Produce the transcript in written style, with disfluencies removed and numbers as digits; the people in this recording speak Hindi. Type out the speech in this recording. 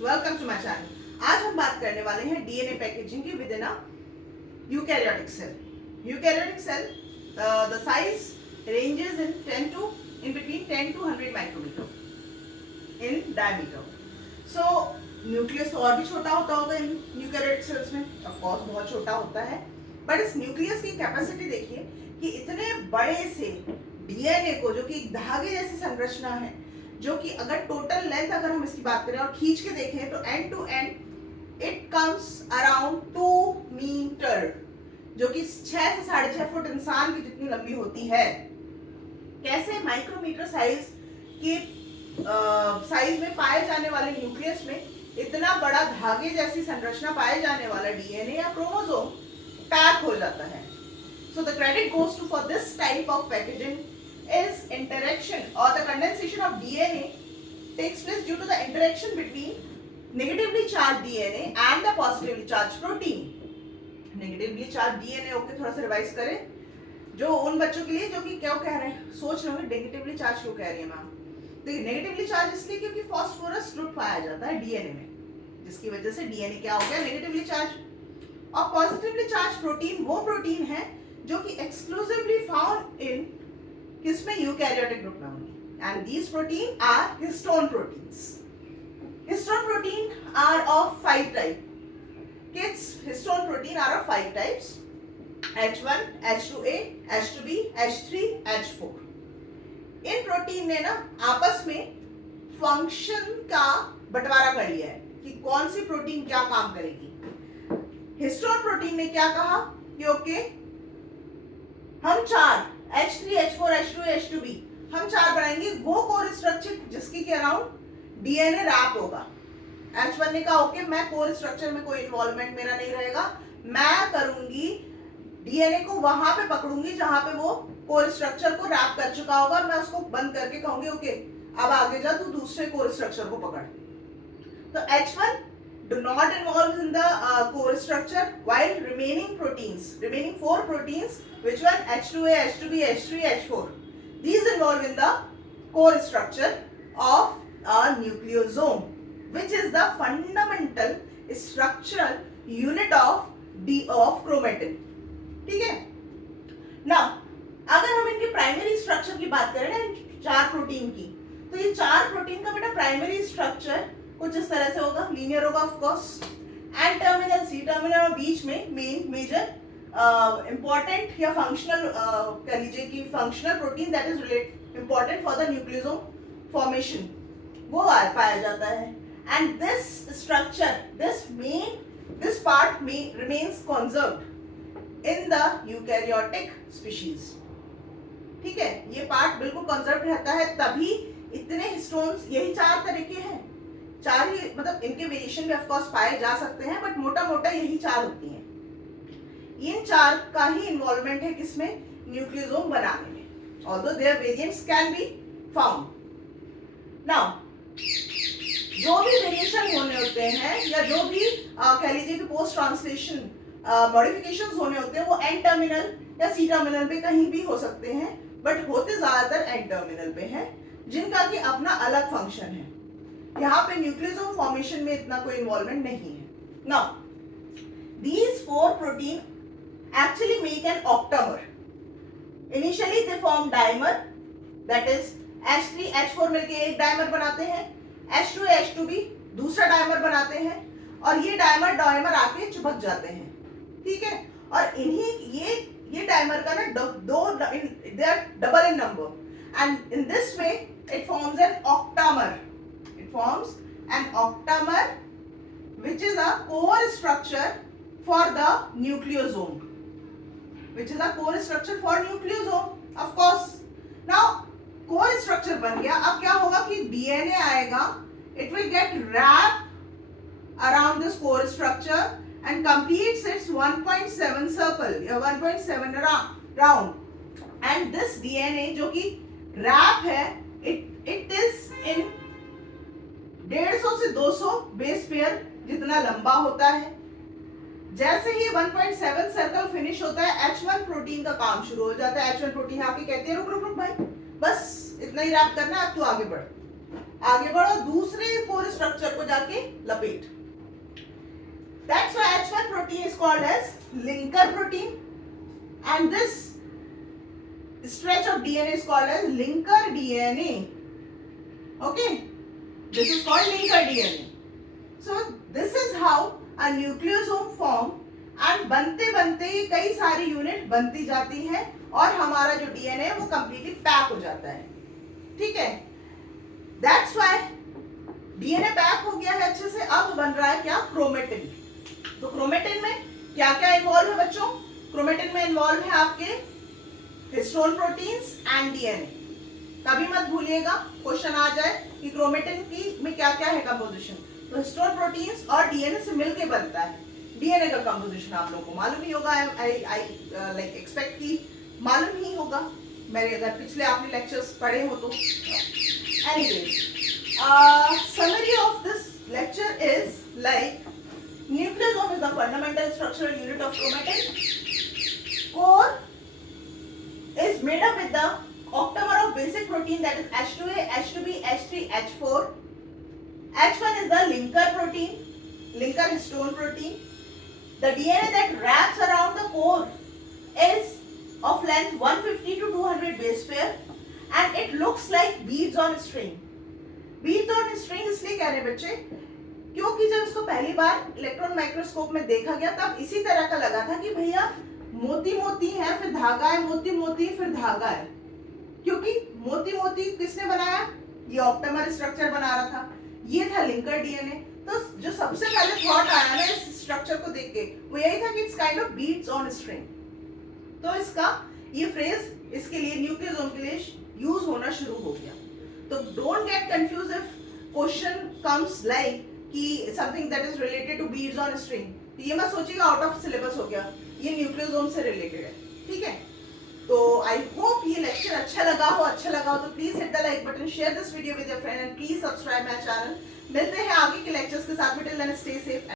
Welcome to my channel. आज हम बात करने वाले हैं डीएनए पैकेजिंग की within a eukaryotic cell. Eukaryotic cell, the size ranges in between 10 to 100 micrometer in diameter. So nucleus तो और भी छोटा होता होगा इन यूकैरियोटिक सेल्स में, ऑफ कोर्स बहुत छोटा होता है, बट इस न्यूक्लियस की कैपेसिटी देखिए कि इतने बड़े से डीएनए को, जो कि एक धागे जैसी संरचना है, जो कि अगर टोटल लेंथ अगर हम इसकी बात करें और खींच के देखें तो end to end it comes around 2 metre, जो कि 6 से 6.5 फुट इंसान की जितनी लंबी होती है। कैसे माइक्रोमीटर साइज के साइज में पाए जाने वाले न्यूक्लियस में इतना बड़ा धागे जैसी संरचना पाए जाने वाला डीएनए या क्रोमोसोम पैक हो जाता है। So the credit goes to for this type of packaging is interaction or the condensation of DNA takes place due to the interaction between negatively charged DNA and the positively charged protein. Negatively charged DNA, okay, थोड़ा सा रिवाइज करें जो उन बच्चों के लिए जो कि क्या कह रहे हैं, सोच रहे होंगे नेगेटिवली चार्ज क्यों कह रही है मैम। देखिए नेगेटिवली चार्ज इसलिए क्योंकि फास्फोरस ग्रुप पाया जाता है डीएनए में, जिसकी वजह से डीएनए क्या हो गया, नेगेटिवली चार्ज। और पॉजिटिवली चार्ज प्रोटीन वो प्रोटीन है जो कि एक्सक्लूसिवली फाउंड इन किसमें, यूकैरियोटिक ग्रुप में होंगी, and these protein are histone proteins. Histone protein are of 5 type. Kids, histone protein are of 5 types: H1, H2A, H2B, H3, H4। इन प्रोटीन ने ना आपस में फंक्शन का बंटवारा कर लिया है कि कौन सी प्रोटीन क्या काम करेगी। हिस्टोन प्रोटीन ने क्या कहा कि ओके, हम 4 H3, H4, H2, H2B हम 4 बनाएंगे वो कोर स्ट्रक्चर जिसकी के अराउंड डीएनए रैप होगा। H1 ने कहा ओके, मैं कोर स्ट्रक्चर में कोई इन्वॉल्वमेंट मेरा नहीं रहेगा, मैं करूंगी डीएनए को वहां पे पकड़ूंगी जहां पे वो कोर स्ट्रक्चर को रैप कर चुका होगा, और मैं उसको बंद करके कहूंगी ओके अब आगे जा, तू दूसरे कोर स्ट्रक्चर को पकड़। तो H1 do not involve in the core structure, while remaining 4 proteins, which one, H2A, H2B, H3, H4, these involve in the core structure of a nucleosome, which is the fundamental structural unit of chromatin. ठीक है ना। अगर हम इनके प्राइमरी स्ट्रक्चर की बात करें ना, 4 प्रोटीन की, तो ये 4 प्रोटीन का बेटा प्राइमरी स्ट्रक्चर कुछ इस तरह से होगा, लीनियर होगा of course, N terminal, C terminal, और बीच में मेजर इंपॉर्टेंट या फंक्शनल कह लीजिए कि functional protein that is important for the nucleosome formation, वो पाया जाता है। And this structure, this part remains conserved in the eukaryotic species. ठीक है, ये पार्ट बिल्कुल कंजर्व रहता है, तभी इतने हिस्टोन्स, यही 4 तरह के हैं, 4 ही, मतलब इनके वेरिएशन भी ऑफ कोर्स पाए जा सकते हैं, बट मोटा मोटा यही 4 होती हैं। इन 4 का ही इन्वॉल्वमेंट है किसमें, न्यूक्लियोसोम बनाने में, although there variants can be found. Now जो भी वेरिएशन होने होते हैं या जो भी कह लीजिए कि पोस्ट ट्रांसलेशन मॉडिफिकेशंस होने होते हैं, वो एंड टर्मिनल या सी टर्मिनल पे कहीं भी हो सकते हैं, बट होते ज्यादातर एंड टर्मिनल पे हैं, जिनका कि अपना अलग फंक्शन है। यहाँ पे न्यूक्लियोसोम फॉर्मेशन में इतना कोई इन्वॉल्वमेंट नहीं है। Now these 4 protein actually make an octamer. Initially they form dimer, that is H3 H4 मिलके एक डायमर बनाते हैं, H2 H2B दूसरा डायमर बनाते हैं, और ये डायमर आके चिपक जाते हैं। ठीक है, और इन्हीं ये डायमर का ना दो they are double in number, and in this way it forms an octamer. It forms an octamer, which is a core structure for the nucleosome. Which is a core structure for nucleosome, of course. Now core structure बन गया, अब क्या होगा कि DNA आएगा, it will get wrapped around this core structure and completes its 1.7 circle, 1.7 round. And this DNA जो कि wrap है, it is in 150 से 200 बेस पेयर जितना लंबा होता है। जैसे ही 1.7 सर्कल फिनिश होता है, H1 प्रोटीन का काम शुरू हो जाता है। H1 प्रोटीन आके कहते हैं रुक रुक रुक भाई, बस इतना ही रैप करना है, अब तू आगे बढ़। आगे बढ़ो, दूसरे कोर स्ट्रक्चर को जाके लपेट. That's why H1 protein is called as linker protein, and this stretch of DNA is called as linker DNA. Okay, this is called linker DNA. So this is how a nucleosome form, and बनते बनते ये कई सारी यूनिट बनती जाती हैं और हमारा जो डीएनए है वो कंप्लीटली पैक हो जाता है. ठीक है, दैट्स व्हाई डीएनए पैक हो गया है अच्छे से. अब बन रहा है क्या? क्रोमेटिन. तो क्रोमेटिन में क्या क्या इन्वॉल्व है बच्चों? क्रोमेटिन में इन्वॉल्व है आपके हिस्टोन प्रोटीन्स एंड डीएनए. कभी मत भूलिएगा, क्वेश्चन आ जाए कि क्रोमेटिन की में क्या क्या है कंपोजिशन. तो हिस्टोन प्रोटीन्स और डीएनए से मिलके बनता है. डीएनए का कंपोजिशन आप लोगों को मालूम ही होगा. आई लाइक एक्सपेक्ट कि मालूम ही होगा, मेरे अगर पिछले आपने लेक्चर्स पढ़े हो तो. Anyways, summary of this lecture is like nucleosome is the fundamental structural unit of chromatin. Core is made up with the octamer of basic protein, that is H2A, H2B, H3, H4. H1 is the linker protein, linker histone protein. The DNA that wraps around the core is of length 150 to 200 base pair, and it looks like beads on string. Beads on string इसलिए कह रहे बच्चे क्योंकि जब इसको पहली बार इलेक्ट्रॉन माइक्रोस्कोप में देखा गया तब इसी तरह का लगा था कि भैया मोती मोती है, फिर धागा है, मोती मोती फिर धागा है. क्योंकि मोती मोती किसने बनाया? ये ऑक्टामर स्ट्रक्चर बना रहा था. ये था लिंकर डीएनए. तो जो सबसे पहले थॉट आया ना इस स्ट्रक्चर को देख के वो यही था कि it's kind of beads on string. तो इसका ये फ्रेज इसके लिए न्यूक्लियोसोम के लिए यूज होना शुरू हो गया. तो don't get confuse if question comes like कि something that is related to beads on string. तो ये मत सोचिएगा आउट ऑफ सिलेबस हो गया, ये न्यूक्लियोसोम से रिलेटेड है. ठीक है, तो आई होप ये लेक्चर अच्छा लगा हो तो please hit the like button, share this video with your friend and please subscribe my channel. मिलते हैं आगे के लेक्चर्स के साथ में. Till then stay safe.